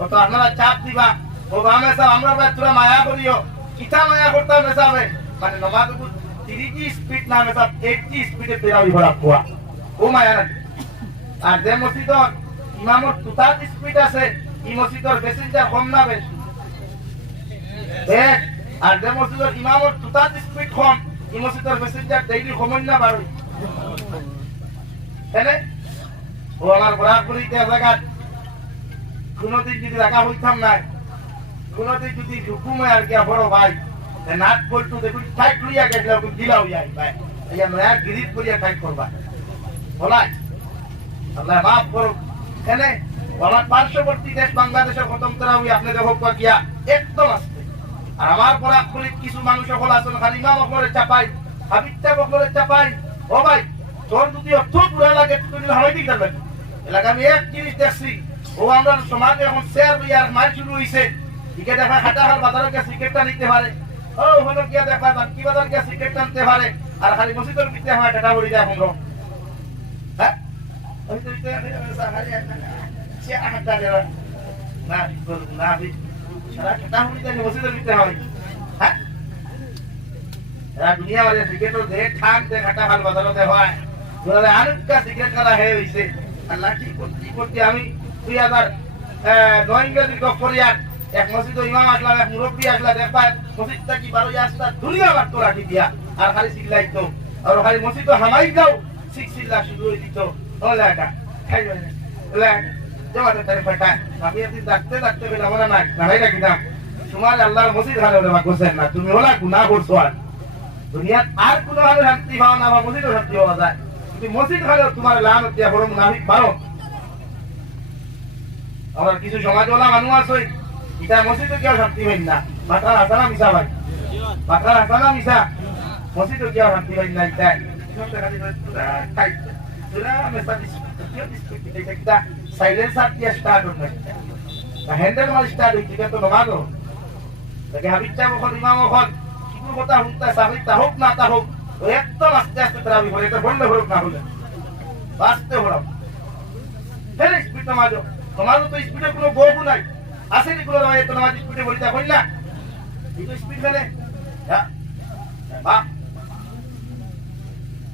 ও তো আপনারা চাপ দিবা। ও বামে সাহেব, আমরা ভাই তোরা মায়া করিও। কিতা মায়া করতাম মেসাবে মানে নমাজ তিরিটি স্পিড না মেসাব এইটি স্পিডে তেরাবি ভরা পোয়া ও মায়া না আর যে মসজিদর ইমামর তুতাত স্পিড আছে, ই মসজিদর প্যাসেঞ্জার কম না বেশি। এক আর যে মসজিদর ইমামর তুতাত স্পিড কম, ই মসজিদর প্যাসেঞ্জার ডেইলি কমন না বাড়ই তাই না? ও আমার বরাবরই জায়গা কোনোদিন যদি রাখা হইতাম না কোনোদিন যদি হুকুমে আর কি বড় ভাই নাট বলতু দেখুন টাইট লইয়া গেছিল দিলাও যাই ভাই এই নয়া গিরিট করিয়া টাইট করবা বলাই আল্লাহ মাফ করো এখানে আমার পার্শ্ববর্তী দেশ বাংলাদেশের খতম করা হই আপনি দেখো গিয়া একদম আসতে আর আমার পরা খুলি কিছু মানুষ সকল আছেন, খালি ইমাম অকলরে চাপাই হাবিবটা অকলরে চাপাই। ও ভাই তোর যদি অর্থ পুরা লাগে তুই হামাই দিক এলাকা আমি এক জিনিস দেখছি। ও আমরা সমাজে এখন শেয়ার লইয়ার মার শুরু হইছে। ইকে দেখা হাটা হাল, বাজারের কাছে ক্রিকেটটা নিতে পারে। ও, হলো গিয়া দেখা যান কি বাজার কাছে ক্রিকেটটা নিতে পারে। আর খালি মসজিদের ভিতরে আমার টাকা পড়ে যায় এখন হ্যাঁ? না না টাকা পড়ে হয়? দুনিয়া বাজে ক্রিকেটও দে ঠাক হাল বাজারতে হয়। তোরা আরেকটা ক্রিকেট খেলা হয়ে হইছে আল্লাহ কি কি করতে আমি? দুই হাজার এক মসজিদ ইমাম আসলাম, এক মুরব্বী আসলা দেখবা মসজিদটা কি বারো আসলা দুনিয়া বাদ তো রাখি দিয়া? আর খালি সিগলাই তো আর খালি মসজিদ হামাই যাও সিক সিল্লা শুরু হয়ে দিত তোমার না। তুমি কোনো না কিন্তু মসজিদ হলেও তোমার লাভ পারো আমার কিছু সমাজওয়ালা মানুষ আছে এটা মসজিদে কেউ শান্তি হইন না। মাথার হাসানা মিশা ভাই। মাথার হাসানা মিশা মসজিদে কেউ শান্তি হইন না এটা সাইলেন্সার দিয়ে স্টার্ট না হ্যান্ডেল মাল স্টার্ট হইছে এটা তো নমানো তাকে হাবিবটা মখন ইমাম মখন কথা হুকতা সাহিব তা হোক না তা হোক একদম আস্তে আস্তে তারাবি করে এটা বললে হরুক না হলে বাঁচতে হলাম। ফের স্পিড নামাজো তোমারও তো স্পিডে কোনো গহু নাই। আসেনি কোনো নয় তো নামাজ স্পিডে বলিতা হইল না। এই তো স্পিড ফেলে বাহ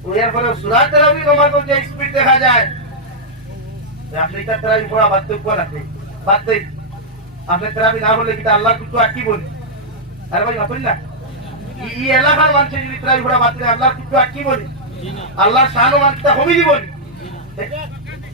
ও এর ফলে সুরাত তেরাবি নামাজও যে স্পিড দেখা যায়। এটা তেরাবি পড়া রাখে বাদ দেই। আপনি তেরাবি না বললে কিটা আল্লাহ কিন্তু আর কি বলি? আরে ভাই না? এই এলাকার মানুষের যদি তেরাবি পড়া বাদ আল্লাহ কিন্তু আর কি বলি? আল্লাহর শানও মানতে হবি বলি?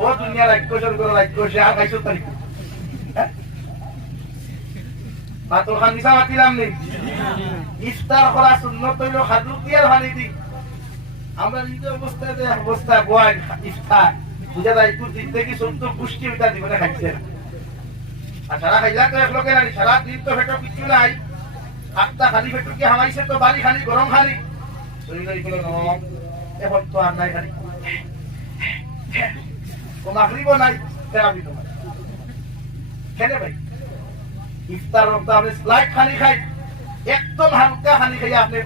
ও দুনিয়ার একশোর করে একশো আর খাইছো তারিখ। পাতল খান মিশা মাতিলাম নি? ইফতার করা সুন্নত হইল খাদু দিয়ার ভানি দি আমরা নিজের অবস্থায় যে অবস্থা গোয়াই ইফতার। পুষ্টি ওইটা দিবনে খাইছে আর এক লোকের আনি সারা দিন তো নাই। হাতটা খালি ফেটো কি হামাইছে তো, বালি খালি, গরম খালি। এখন তো আর নাই খালি। মাগরিব নাই খাই, একদম হালকা খানি খাই আপনি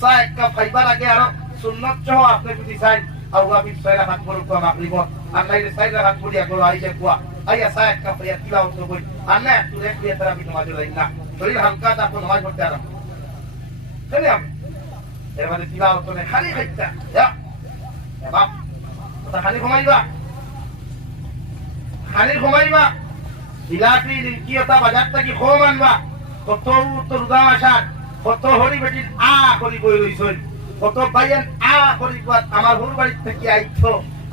সা এক কাপ খাইবার আগে আরও সুন্নত যদি চাই আর ওয়া বিশ ছয় রাখাত পড়ে খোয়া মাগরিব আর নাইলে চাই রাখাত পড়িয়া করো আইয়া সা এক কাপ রেখ দিয়ে তারা নামাজ লাইন না। শরীর হালকা, তারপর নামাজ পড়তে আরাম। খেলে আমি এরপরে তিলাওয়াত করে খালি খাইতা। খালি ঘুমাইবা। খালি ঘুমাইবা। বিলাসী নিকিয়তা বাজার থাকি খোম আনবা কত উত্তর উদাম আসার, কত হরি বেটির আ করি বই রইছই কত বাইয়ান আ করি আমার হুর বাড়ির থেকে আইছ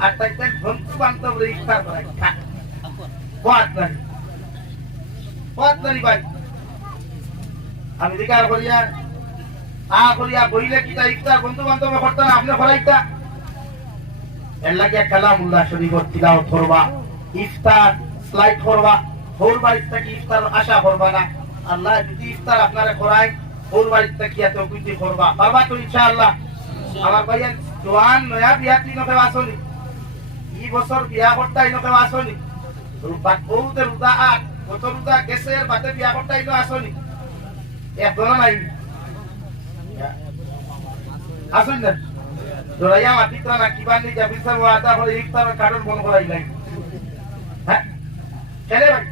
আর তাই তাই বন্ধু বান্ধব রে ইফতার করাই কোয়াত নাই? কোয়াত নাই ভাই? আমি দিকার করিয়া আ করিয়া বইলে কি তাই বন্ধু বান্ধব করতাম আপনি করাইতা এর লাগে কালামুল্লাহ বাড়ির থেকে ইফতার আশা করবা না। আল্লাহ যদি ইফতার আপনারা করায় হোর বাড়ির থেকে এত কিছু তো ইনশাআল্লাহ। আমার ভাইয়া জোয়ান বিয়া তিন কেউ আসনি। আসনি বহুতে রুদা আট, কত রুদা গেছে বাতে বিয়া করতে আইন আসনি। একজনও নাই। আসুন না। দৌড়াইয়া মাটি তো না, কিবা নেই যাবি স্যার ওয়াদা করে ইফতার কারণ মন করাই নাই। হ্যাঁ? কেনে ভাই?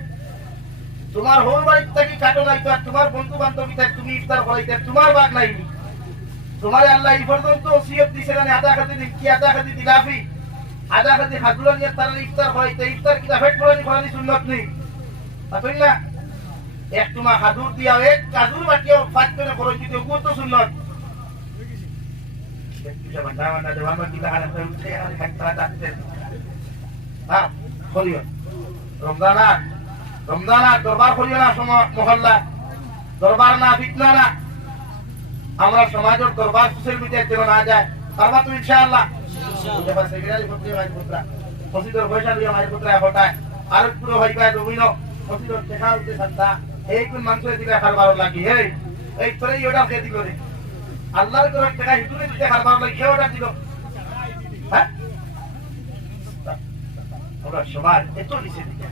তোমার হোল বাড়ির থেকে কাটো নাই তো তোমার বন্ধু বান্ধবী তাই তুমি ইফতার করাইতে তোমার বাঘ নাই। তোমার আল্লাহ এই পর্যন্ত ওসিয়ত দিছে না আদা খাতি দিন, কি আদা খাতি দিলাফি আদা খাতি হাজুলা নিয়ে তারা ইফতার করাইতে ইফতার কিনা ফেট করানি করানি সুন্নত নেই। আসুন না এক তোমার হাজুর দিয়া এক কাজুর বাটিও ফাট করে করো যদি ওগুলো সুন্নত। Bisa mana-mana dewan bagi kita ada terus saya ada kata kata হ্যাঁ করিও রমজানার রমজানার দরবার করিও না মহল্লা দরবার না ফিতনা না আমরা সমাজের দরবার সোশ্যাল মিডিয়ার যেন না যায় পারবা তুমি ইনশাআল্লাহ সেক্রেটারি পুত্র ভাই পুত্র আর এই মানুষের দিকে এই এই ওটা খেয়ে দিল রে আল্লাহর করে টাকা হিটুরে দিতে খাবার লাগি খেয়ে ওটা দিল হ্যাঁ? আমরা সমাজ এত নিচে দিকে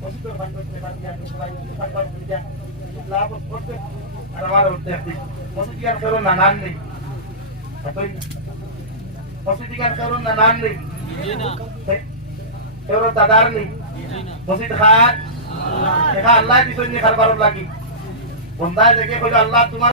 মসজিদের আমার নেই। নেই। ফেরো দাদার নেই। মসজিদ খাট দেখা আল্লাহ খাবার লাগি। বন্দায় দেখে কইলো, আল্লাহ তোমার